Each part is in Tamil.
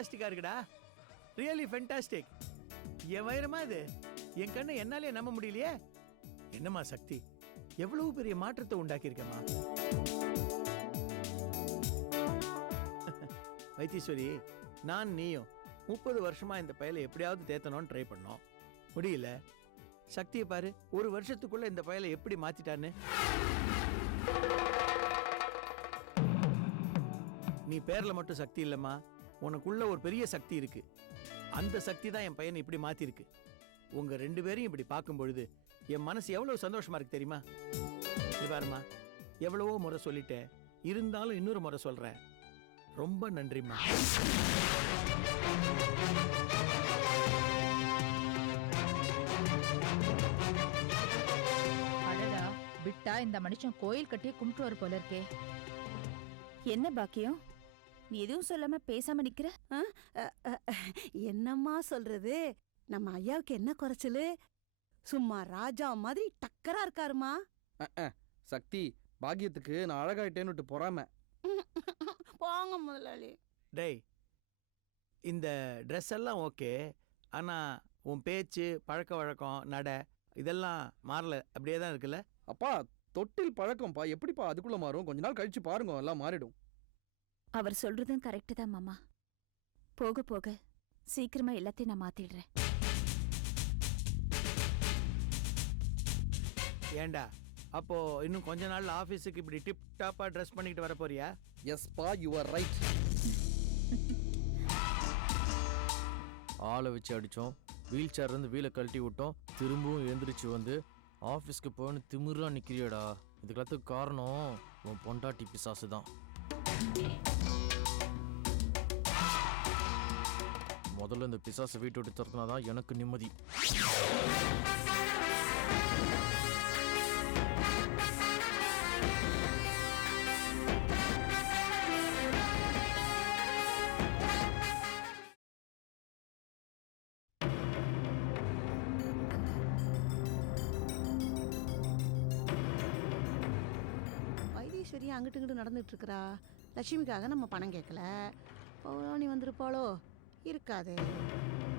ஃபென்டாஸ்டிக்காக இருக்குடா. ரியலி ஃபென்டாஸ்டிக் என் வைரமா இது? என் கண்ணை என்னாலே நம்ப முடியலையே? என்னம்மா சக்தி? எவ்வளவு பெரிய மாற்றத்தை உண்டாக்கியிருக்கம்மா? வைத்தீஸ்வரி நான் நீயும் முப்பது வருஷமா இந்த பயலை எப்படியாவது தேத்தணும்னு ட்ரை பண்ணோம். முடியல. சக்தியை பாரு ஒரு வருஷத்துக்குள்ள இந்த பயலை எப்படி மாத்திட்டான்னு? நீ பேர்ல மட்டும் சக்தி இல்லம்மா. உனக்குள்ள ஒரு பெரிய சக்தி இருக்கு. அந்த சக்தி தான் என் பையனை இப்படி மாத்திருக்கு. உங்க ரெண்டு பேரையும் இப்படி பார்க்கும் பொழுது என் மனசு எவ்வளவு சந்தோஷமா இருக்கு தெரியுமா? இது பாரும்மா எவ்வளவோ முறை சொல்லிட்டேன். இருந்தாலும் இன்னொரு முறை சொல்றேன். ரொம்ப நன்றிம்மா. அடடா விட்டா இந்த மனுஷன் கோயில் கட்டி கும்பிட்டுவார் போல இருக்கே. என்ன பாக்கியம்? நீ எதுவும் சொல்லாம பேசாம நிக்கிற? என்னம்மா சொல்றது? நம்ம ஐயாவுக்கு என்ன குறைச்சலு? சும்மா ராஜா மாதிரி டக்கரா இருக்காருமா. சக்தி பாக்கியத்துக்கு நான் அழகாயிட்டேன்னு பொறாம. போங்க முதலாளி. டேய் இந்த ட்ரெஸ் எல்லாம் ஓகே ஆனா உன் பேச்சு பழக்க வழக்கம் நட இதெல்லாம் மாறல. அப்படியே தான் இருக்குல்ல? அப்பா தொட்டில் பழக்கம்ப்பா. எப்படிப்பா அதுக்குள்ள மாறும்? கொஞ்ச நாள் கழிச்சு பாருங்க எல்லாம் மாறிடும். அவர் சொல்றதும் கரெக்ட் தான் மாமா. போக போக சீக்கிரமா எல்லாத்தையும் நான் மாத்திடுறேன். ஏன்டா அப்போ இன்னும் கொஞ்ச நாள்ல ஆபீஸுக்கு இப்படி டிப் டாப்பா ட்ரெஸ் பண்ணிக்கிட்டு வர போறியா? எஸ்பா யூ ஆர் ரைட் ஆளை வச்சு அடித்தோம் வீல் சேர்லேருந்து வீலை கழட்டி விட்டோம். திரும்பவும் எழுந்திரிச்சு வந்து ஆஃபீஸ்க்கு போகணும் திமிரா நிற்கிறியடா இதுக்கெல்லாத்துக்கு காரணம் உன் பொண்டாட்டி பிசாசு தான் முதல்ல இந்த பிசாசு வீட்டு விட்டு துரத்துனா தான் எனக்கு நிம்மதி. வைத்தீஸ்வரி அங்கிட்டு இங்கிட்டு நடந்துட்டு இருக்கிறா. லட்சுமிக்காக நம்ம பணம் கேட்கல. பௌராணி வந்திருப்பாளோ இருக்காது.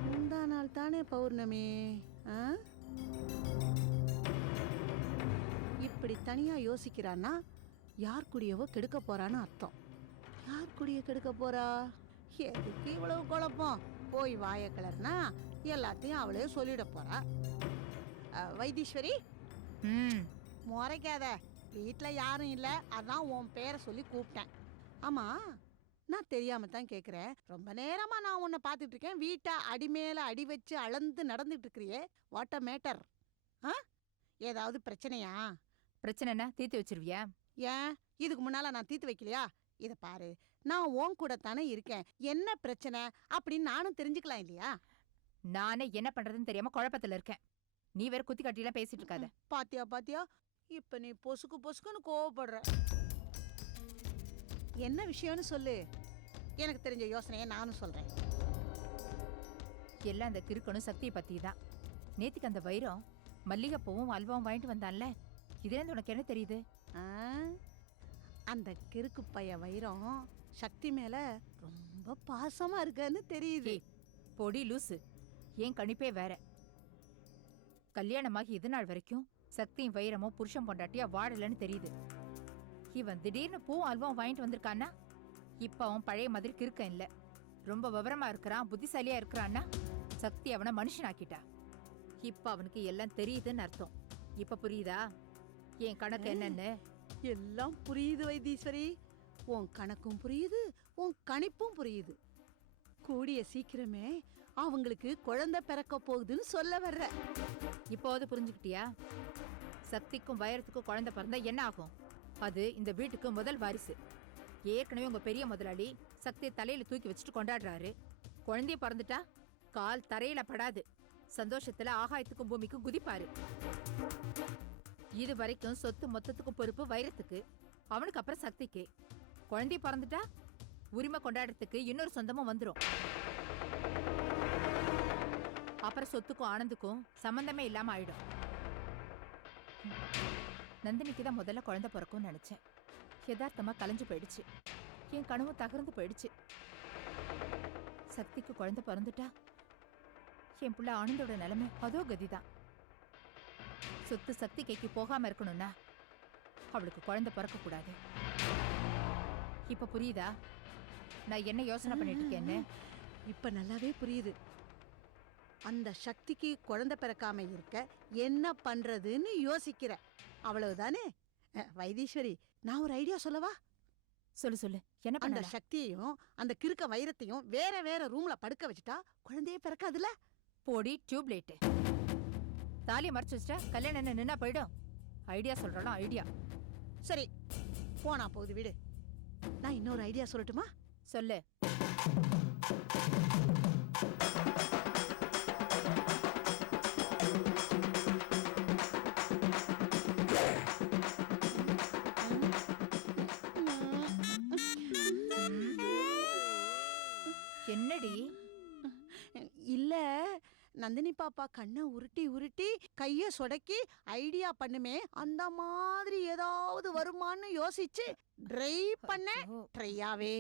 முந்தா நாள் தானே பௌர்ணமி ஆ? இப்படி தனியா யோசிக்கிறான்னா யார் குடியவோ கெடுக்க போறான்னு அர்த்தம். யார் குடிய கெடுக்க போறா? எதுக்கு இவ்வளவு குழப்பம்? போய் வாய கிளறுனா எல்லாத்தையும் அவளே சொல்லிட போறா. வைத்தீஸ்வரி? ம். முறைக்காத. வீட்டில் யாரும் இல்லை. அதான் உன் பேரை சொல்லி கூப்பிட்டேன். ஆமா நான் தெரியாம தான் கேட்குறேன் ரொம்ப நேரமா நான் உன்னை பார்த்துட்டு இருக்கேன். வீட்டை அடி மேல அடி வச்சு அளந்து நடந்துட்டு இருக்கிறியே. வாட் அ மேட்டர் ஆ? ஏதாவது பிரச்சனையா? பிரச்சனைனா தீர்த்து வச்சிருவியா? ஏன்? இதுக்கு முன்னால நான் தீர்த்து வைக்கலையா? இதை பாரு. நான் உன் கூட தானே இருக்கேன். என்ன பிரச்சனை? அப்படின்னு நானும் தெரிஞ்சுக்கலாம் இல்லையா? நானே என்ன பண்றதுன்னு தெரியாம குழப்பத்துல இருக்கேன். நீ வேற குத்தி கட்டிலாம் பேசிட்டு இருக்காத. பாத்தியா பாத்தியா? இப்ப நீ பொசுக்கு பொசுக்குன்னு கோவப்படுற. என்ன விஷயம்னு சொல்லு. எனக்கு தெரிஞ்ச யோசனையை நானும் சொல்றேன். எல்லாம் அந்த கிறுக்கணும் சக்தியை பத்தி தான் நேத்துக்கு அந்த வைரம் மல்லிகைப்பூவும் அல்வாவும் வாங்கிட்டு வந்தான்ல. இதுல இருந்து உனக்கு என்ன தெரியுது? ஆ? அந்த கிறுக்கு பைய வைரம் சக்தி மேல ரொம்ப பாசமா இருக்கன்னு தெரியுது. ஏய், பொடி லூசு. ஏன் கணிப்பே வேற. கல்யாணமாகி இது நாள் வரைக்கும் சக்தியும் வைரமும் புருஷன் பொண்டாட்டியா வாழலன்னு தெரியுது. இவன் திடீர்னு பூவும் அல்வாவும் வாங்கிட்டு வந்திருக்கான்னா இப்ப அவன் பழைய மாதிரி கிறுக்கன் இல்ல. ரொம்ப விவரமா இருக்கிறான் புத்திசாலியா இருக்கிறான்னா சக்தி அவனை மனுஷனாக்கிட்டா. இப்ப அவனுக்கு எல்லாம் தெரியுதுன்னு அர்த்தம். இப்ப புரியுதா? என் கணக்கு என்னன்னு? எல்லாம் புரியுது வைத்தீஸ்வரி. உன் கணக்கும் புரியுது உன் கணிப்பும் புரியுது. கூடிய சீக்கிரமே அவங்களுக்கு குழந்தை பிறக்க போகுதுன்னு சொல்ல வர்ற. இப்போது புரிஞ்சுக்கிட்டியா? சக்திக்கும் வைரத்துக்கும் குழந்தை பிறந்தா என்ன ஆகும்? அது இந்த வீட்டுக்கு முதல் வாரிசு. ஏற்கனவே உங்க பெரிய முதலாளி சக்தியை தலையில தூக்கி வச்சுட்டு கொண்டாடுறாரு. குழந்தைய பிறந்துட்டா கால் தரையில படாது. சந்தோஷத்துல ஆகாயத்துக்கும் பூமிக்கும் குதிப்பாரு. இது வரைக்கும் சொத்து மொத்தத்துக்கும் பொறுப்பு வைரத்துக்கு அவனுக்கு அப்புறம் சக்திக்கு. குழந்தைய பிறந்துட்டா உரிமை கொண்டாடுறதுக்கு இன்னொரு சொந்தமும் வந்துடும் அப்புறம் சொத்துக்கும் ஆனந்துக்கும் சம்பந்தமே இல்லாம ஆயிடும். நந்தினிக்கு தான் முதல்ல குழந்தை பிறக்கும்னு நினைச்சேன். யதார்த்தமா கலைஞ்சு போயிடுச்சு. என் கனவு தகர்ந்து போயிடுச்சு. சக்திக்கு குழந்தை பிறந்துட்டா? என் புள்ள ஆனந்தோட நிலைமை அதோ கதிதான். சொத்து சக்தி கைக்கு போகாம இருக்கணும்னா அவளுக்கு குழந்தை பிறக்க கூடாது. இப்ப புரியுதா? நான் என்ன யோசனை பண்ணிட்டு இருக்கேன்னு? இப்ப நல்லாவே புரியுது. அந்த சக்திக்கு குழந்தை பிறக்காம இருக்க என்ன பண்றதுன்னு யோசிக்கிற. அவ்வளவுதானே? அஹ், வைத்தீஸ்வரி நான் ஒரு ஐடியா சொல்லவா? சொல்லு சொல்லு. என்ன அந்த சக்தியையும் அந்த கிறுக்க வைரத்தையும் வேற வேற ரூம்ல படுக்க வச்சுட்டா குழந்தையே பிறக்காதுல போடி டியூப் லைட்டு தாலியை மறைச்சு வச்சிட்டா கல்யாணம் என்ன நின்னா போயிடும். ஐடியா சொல்றாலும் ஐடியா சரி போனா போகுது விடு. நான் இன்னொரு ஐடியா சொல்லட்டுமா? சொல்லு. நந்தினி பாப்பா கண்ணை உருட்டி உருட்டி கைய சொடக்கி ஐடியா பண்ணுமே அந்த மாதிரி ஏதாவது வருமான்னு யோசிச்சு ட்ரை பண்ண ட்ரையாவே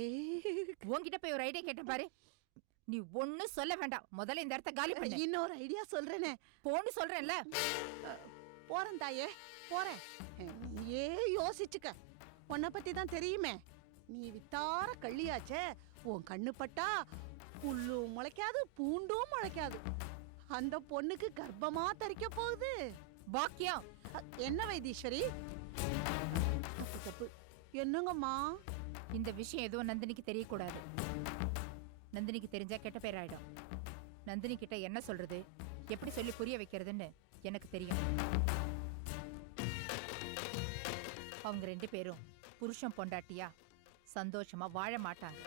உன்கிட்ட போய் ஒரு ஐடியா கேட்டேன் பாரு. நீ ஒண்ணும் சொல்ல வேண்டாம். முதல்ல இந்த இடத்த காலி பண்ணு. இன்னொரு ஐடியா சொல்றேனே. போன்னு சொல்றேன்ல. போறேன் தாயே போறேன். நீயே யோசிச்சுக்க. உன்னை பத்தி தான் தெரியுமே. நீ வித்தார கள்ளியாச்சே. உன் கண்ணு பட்டா புல்லும் முளைக்காது பூண்டும் முளைக்காது. அந்த பொண்ணுக்கு கர்ப்பமா தரிக்க போகுது. பாக்கியம். என்ன வைத்தீஸ்வரி? தப்பு தப்பு. என்னங்கம்மா? இந்த விஷயம் எதுவும் நந்தினிக்கு தெரியக்கூடாது. நந்தினிக்கு தெரிஞ்சா கெட்ட பேர் ஆயிடும். நந்தினி கிட்ட என்ன சொல்றது? எப்படி சொல்லி புரிய வைக்கிறதுன்னு எனக்கு தெரியும். அவங்க ரெண்டு பேரும் புருஷன் பொண்டாட்டியா சந்தோஷமா வாழ மாட்டாங்க.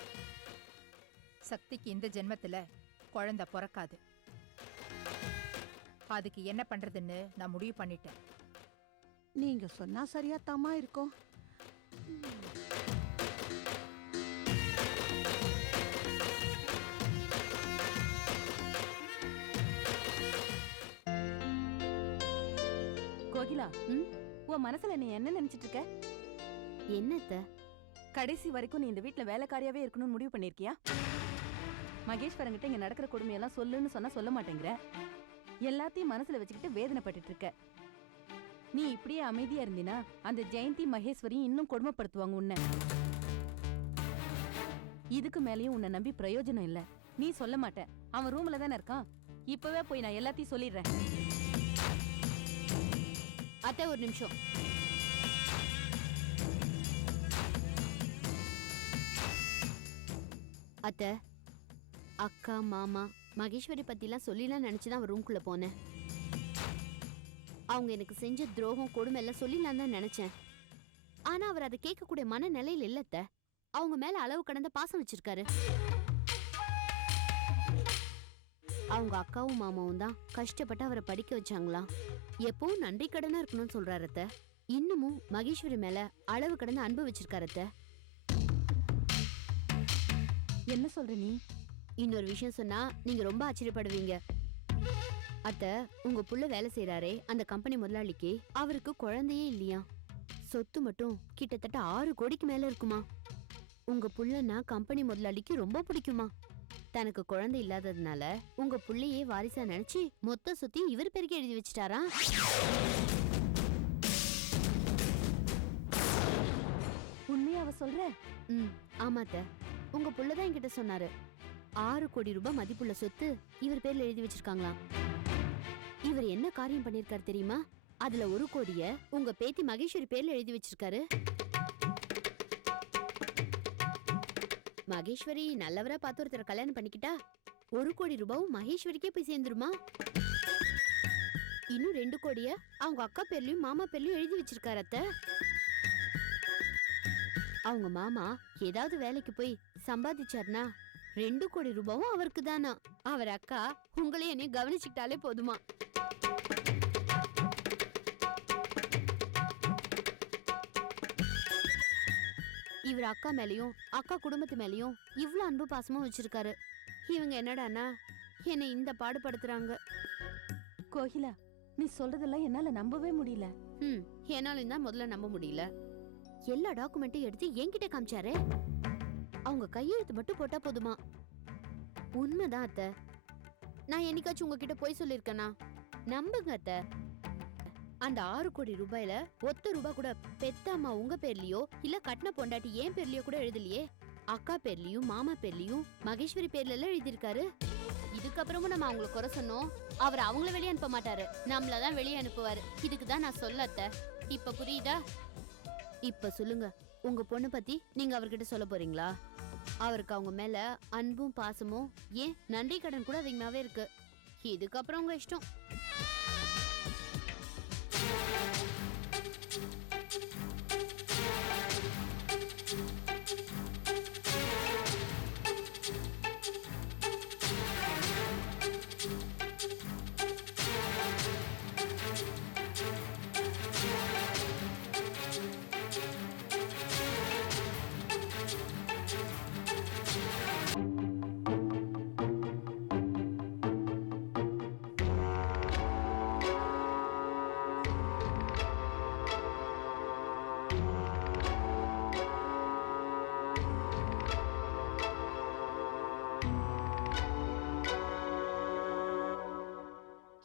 சக்திக்கு இந்த ஜென்மத்துல குழந்தை பிறக்காது. அதுக்கு என்ன பண்றதுன்னு நான் முடிவு பண்ணிட்டேன். நீங்க சொன்னா சரியா தாமா இருக்கும். கோகிலா ம்? உன் மனசுல நீ என்ன நினைச்சிட்டு இருக்க? என்னத்த? கடைசி வரைக்கும் நீ இந்த வீட்ல வேலைக்காரியாவே இருக்கணும்னு முடிவு பண்ணிருக்கியா? மகேஸ்வரங்கிட்ட இங்க நடக்கிற கொடுமையெல்லாம் சொல்லுன்னு சொன்னா சொல்ல மாட்டேங்கிற. எல்லாத்தையும் மனசுல வச்சுக்கிட்டு வேதனைப்பட்டு இருக்க. நீ இப்படியே அமைதியா இருந்தினா அந்த ஜெயந்தி மகேஸ்வரியும் இன்னும் கொடுமைப்படுத்துவாங்க உன்னை. இதுக்கு மேலயும் உன்னை நம்பி பிரயோஜனம் இல்ல. நீ சொல்ல மாட்ட. அவன் ரூம்ல தானே இருக்கான். இப்பவே போய் நான் எல்லாத்தையும் சொல்லிடுறேன். அத்தை ஒரு நிமிஷம். அத்தை அக்கா மாமா மகேஸ்வரி பத்திலாம் சொல்லிலாம் நினைச்சு தான் ரூம்குள்ள போனேன். அவங்க எனக்கு செஞ்ச துரோகம் கொடுமை எல்லாம் சொல்லிலாம் தான் நினைச்சேன். ஆனா அவர் அதை கேட்கக்கூடிய மனநிலையில் இல்லத்த. அத்தை அவங்க மேல அளவு கடந்த பாசம் வச்சிருக்காரு. அவங்க அக்காவும் மாமாவும் தான் கஷ்டப்பட்டு அவரை படிக்க வச்சாங்களாம் எப்பவும் நன்றி கடனா இருக்கணும்னு சொல்றாரு இன்னமும் மகேஸ்வரி மேல அளவு கடந்து அன்பு வச்சிருக்காரு அத்தை என்ன சொல்ற நீ? இன்னொரு விஷயம் சொன்னா நீங்க ரொம்ப ஆச்சரியப்படுவீங்க. அத்த உங்க புள்ள வேலை செய்யறாரே அந்த கம்பெனி முதலாளிக்கு அவருக்கு குழந்தையே இல்லையா? சொத்து மட்டும் கிட்டத்தட்ட ஆறு கோடிக்கு மேல இருக்குமா? உங்க புள்ளனா கம்பெனி முதலாளிக்கு ரொம்ப பிடிக்குமா? தனக்கு குழந்தை இல்லாததுனால உங்க புள்ளையே வாரிசா நினைச்சு மொத்த சொத்தையும் இவர் பேருக்கு எழுதி வச்சிட்டாரா? உண்மையா அவ சொல்ற? ம் ஆமாத்த உங்க புள்ளதான் என்கிட்ட சொன்னாரு. ஆறு கோடி ரூபாய் மதிப்புள்ள சொத்து இவர் பேர்ல எழுதி வச்சிருக்காங்களாம் இவர் என்ன காரியம் பண்ணிருக்காரு தெரியுமா? அதுல ஒரு கோடிய உங்க பேத்தி மகேஸ்வரி பேர்ல எழுதி வச்சிருக்காரு. மகேஸ்வரி நல்லவரா பார்த்து ஒருத்தரை கல்யாணம் பண்ணிக்கிட்டா ஒரு கோடி ரூபாவும் மகேஸ்வரிக்கே போய் சேர்ந்துருமா? இன்னும் ரெண்டு கோடிய அவங்க அக்கா பேர்லயும் மாமா பேர்லயும் எழுதி வச்சிருக்காரு அத்தை. அவங்க மாமா ஏதாவது வேலைக்கு போய் சம்பாதிச்சார்னா ரெண்டு கோடி ரூபாவும் அவருக்கு தானா? அவர் அக்கா உங்களே என்னைய கவனிச்சுக்கிட்டாலே போதுமா? இவர் அக்கா மேலயும் அக்கா குடும்பத்து மேலயும் இவ்ளோ அன்பு பாசமும் வச்சிருக்காரு. இவங்க என்னடான்னா என்னை இந்த பாடுபடுத்துறாங்க. கோகிலா நீ சொல்றதெல்லாம் என்னால நம்பவே முடியல. ம் என்னாலும் தான் முதல்ல நம்ப முடியல. எல்லா டாக்குமெண்ட்டையும் எடுத்து என்கிட்ட காமிச்சாரே? அவங்க கையெழுத்து மட்டும் போட்டா போதுமா? உண்மைதான் அத்தை. நான் என்னைக்காச்சும் உங்ககிட்ட போய் சொல்லியிருக்கேனா நம்புங்க அத்தை. அந்த ஆறு கோடி ரூபாயில ஒத்த ரூபாய் கூட பெத்த அம்மா உங்க பேர்லயோ இல்ல கட்டின பொண்டாட்டி ஏன் பேர்லயோ கூட எழுதலையே? அக்கா பேர்லயும் மாமா பேர்லயும் மகேஸ்வரி பேர்ல எல்லாம் எழுதியிருக்காரு. இதுக்கப்புறமும் நம்ம அவங்கள குறை சொன்னோம். அவர் அவங்கள வெளியே அனுப்ப மாட்டாரு. நம்மள தான் வெளியே அனுப்புவாரு. இதுக்கு தான் நான் சொல்ல அத்தை. இப்ப புரியுதா? இப்ப சொல்லுங்க. உங்க பொண்ணு பத்தி நீங்க அவர்கிட்ட சொல்ல போறீங்களா? அவருக்கு அவங்க மேல அன்பும் பாசமும் ஏன் நன்றி கடன் கூட அதிகமாவே இருக்கு. இதுக்கப்புறம் உங்க இஷ்டம்.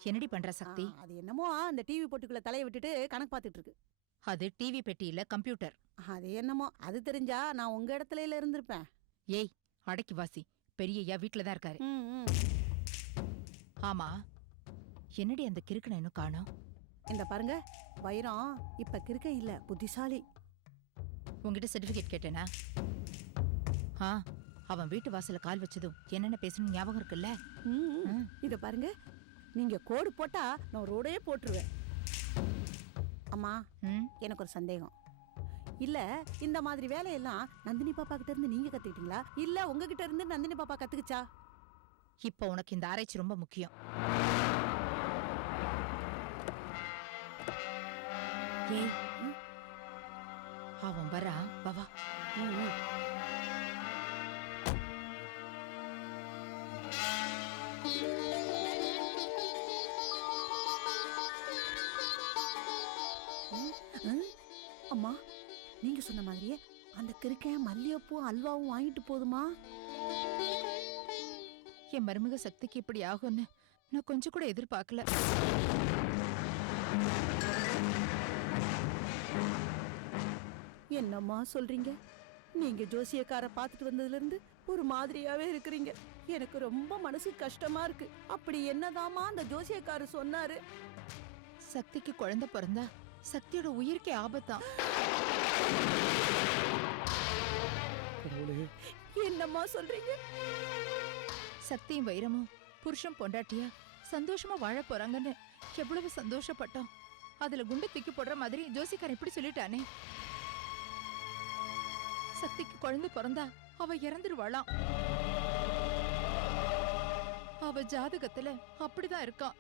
என்னடி பண்ற சக்தி? ஆ, அது என்னமோ அந்த டிவி பொட்டுக்குள்ள தலையை விட்டுட்டு கணக்கு பார்த்துட்டு இருக்கு அது டிவி பெட்டி இல்ல கம்ப்யூட்டர். அது என்னமோ அது தெரிஞ்சா நான் உங்க இடத்துல இருந்திருப்பேன். ஏய் அடக்கி வாசி. பெரியய்யா வீட்ல தான் இருக்காரு. ம், ம். ஆமா. என்னடி அந்த கிறுக்கனை இன்னும் காணோம்? இந்த பாருங்க வைரம் இப்ப கிறுக்க இல்ல புத்திசாலி. உங்ககிட்ட சர்டிபிகேட் கேட்டேனா? ஆ அவன் வீட்டு வாசல்ல கால் வச்சதும் என்னென்ன பேசணும் ஞாபகம் இருக்குல்ல? ம். ம். இத பாருங்க நீங்க கோடு போட்டா நான் ரோடே போட்டுருவேன். அம்மா எனக்கு ஒரு சந்தேகம். இல்ல இந்த மாதிரி வேலையெல்லாம் நந்தினி பாப்பா கிட்ட இருந்து நீங்க கத்துக்கிட்டீங்களா? இல்ல உங்ககிட்ட இருந்து நந்தினி பாப்பா கத்துக்குச்சா? இப்போ உனக்கு இந்த ஆராய்ச்சி ரொம்ப முக்கியம். ஏய். அவன் வரா வா வா. ம், கிறுக்கன் மல்லிகைப்பூ அல்வாவும் வாங்கிட்டு போதுமா? என் மருமக சக்திக்கு இப்படி ஆகும்னு நான் கொஞ்சம் கூட எதிர்பார்க்கல. என்னம்மா சொல்றீங்க? நீங்க ஜோசியக்கார பார்த்துட்டு வந்ததுல இருந்து ஒரு மாதிரியாவே இருக்கிறீங்க. எனக்கு ரொம்ப மனசு கஷ்டமா இருக்கு. அப்படி என்னதாம்மா அந்த ஜோசியக்காரு சொன்னாரு? சக்திக்கு குழந்தை பிறந்தா சக்தியோட உயிருக்கே ஆபத்தாம் என்னம்மா சொல்றீங்க? சக்தியும் வைரமும் புருஷன் பொண்டாட்டியா சந்தோஷமா வாழ போறாங்கன்னு எவ்வளவு சந்தோஷப்பட்டோம். அதுல குண்டு தூக்கி போடுற மாதிரி ஜோசிக்காரன் இப்படி சொல்லிட்டானே. சக்திக்கு குழந்தை பிறந்தா அவ இறந்துருவாளாம். அவ ஜாதகத்துல அப்படிதான் இருக்கான்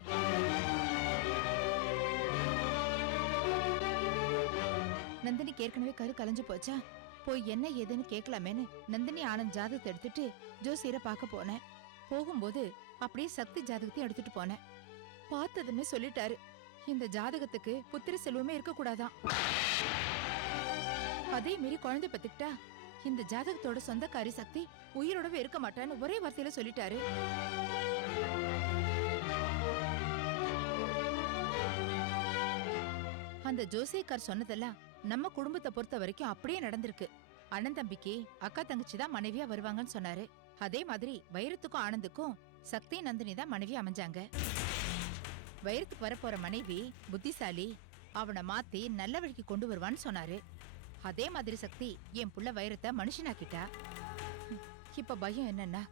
நந்தினிக்கு ஏற்கனவே கரு கலைஞ்சு போச்சா? போய் என்ன ஏதுன்னு கேட்கலாமேன்னு நந்தினி ஆனந்த் ஜாதகத்தை எடுத்துட்டு ஜோசியரை பார்க்க போனேன். போகும்போது அப்படியே சக்தி ஜாதகத்தையும் எடுத்துட்டு போனேன். பார்த்ததுமே சொல்லிட்டாரு இந்த ஜாதகத்துக்கு புத்திர செல்வமே இருக்கக்கூடாதான் அதே மீறி குழந்தை பத்துக்கிட்டா இந்த ஜாதகத்தோட சொந்தக்காரி சக்தி உயிரோடவே இருக்க மாட்டான்னு ஒரே வார்த்தையில சொல்லிட்டாரு. அந்த ஜோசியக்கார் சொன்னதெல்லாம் நம்ம குடும்பத்தை பொறுத்த வரைக்கும் அப்படியே நடந்திருக்கு. அண்ணன் தம்பிக்கு அக்கா தங்கச்சி தான் மனைவியா வருவாங்கன்னு சொன்னாரு. அதே மாதிரி வைரத்துக்கும் ஆனந்துக்கும் சக்தி நந்தினி தான் மனைவி அமைஞ்சாங்க. வைரத்துக்கு வரப்போற மனைவி புத்திசாலி அவனை மாத்தி நல்ல வழிக்கு கொண்டு வருவான்னு சொன்னாரு. அதே மாதிரி சக்தி என் புள்ள வைரத்தை மனுஷனாக்கிட்டா. இப்ப பயம் என்னன்னா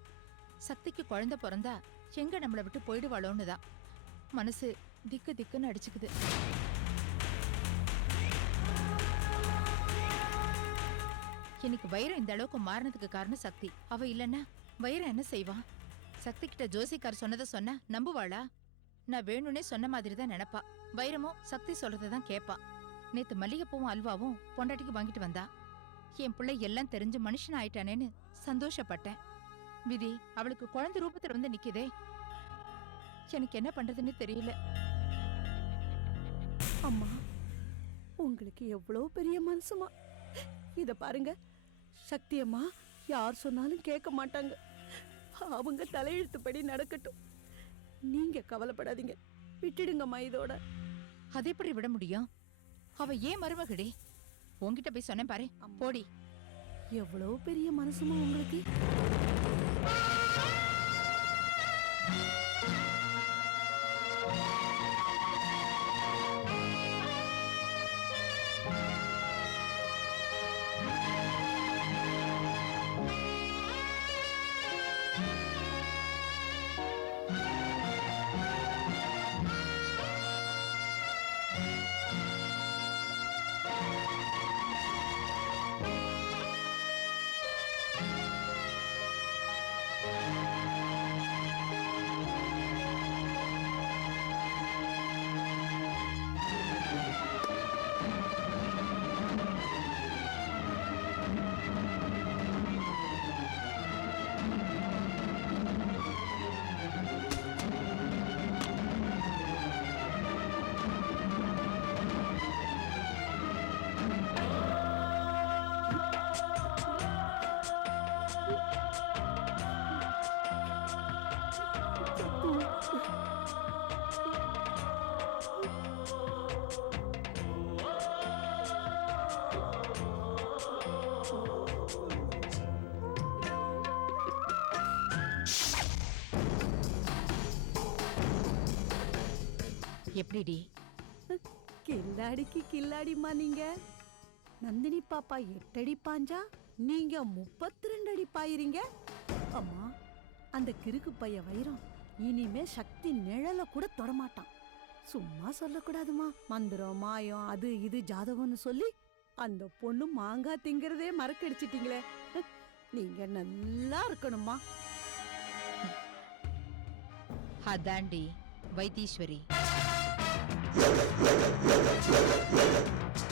சக்திக்கு குழந்தை பிறந்தா எங்க நம்மளை விட்டு போயிடுவாளோன்னு தான். மனசு திக்கு திக்குன்னு அடிச்சுக்குது. இன்னைக்கு வைரம் இந்த அளவுக்கு மாறினதுக்கு காரணம் சக்தி. அவ இல்லைன்னா வைரம் என்ன செய்வான் சக்தி கிட்ட ஜோசிக்கார் சொன்னதை சொன்னா நம்புவாளா? நான் வேணும்னே சொன்ன மாதிரி தான் நினைப்பா. வைரமும் சக்தி சொல்றதை தான் கேட்பா நேத்து மல்லிகைப்பூவும் அல்வாவும் பொண்டாட்டிக்கு வாங்கிட்டு வந்தா. என் பிள்ளை எல்லாம் தெரிஞ்சு மனுஷன் ஆயிட்டானேன்னு சந்தோஷப்பட்டேன். விதி அவளுக்கு குழந்தை ரூபத்துல வந்து நிக்குதே. எனக்கு என்ன பண்றதுன்னு தெரியல. அம்மா உங்களுக்கு எவ்வளோ பெரிய மனசுமா? இத பாருங்க. சக்தி அம்மா யார் சொன்னாலும் கேட்க மாட்டாங்க. அவங்க தலையெழுத்துப்படி நடக்கட்டும். நீங்க கவலைப்படாதீங்க. விட்டுடுங்கம்மா இதோட. அது எப்படி விட முடியும்? அவ ஏன் மருமகடி உன்கிட்ட போய் சொன்னேன் பாரு. போடி. எவ்வளவு பெரிய மனசுமா உங்களுக்கு? எப்படிடி? கில்லாடிக்கு கில்லாடிமா நீங்க. நந்தினி பாப்பா எட்டடி பாஞ்சா நீங்க முப்பத்தி ரெண்டு அடி பாயிறீங்க. அம்மா அந்த கிறுக்கு பைய வைரம் இனிமே சக்தி நிழல கூட தொடமாட்டான். சும்மா சொல்லக்கூடாதுமா மந்திரம் மாயம் அது இது ஜாதகம்னு சொல்லி அந்த பொண்ணு மாங்காய் திங்கிறதே மறக்கடிச்சிட்டீங்களே. நீங்க நல்லா இருக்கணுமா அதாண்டி வைத்தீஸ்வரி. Thank you.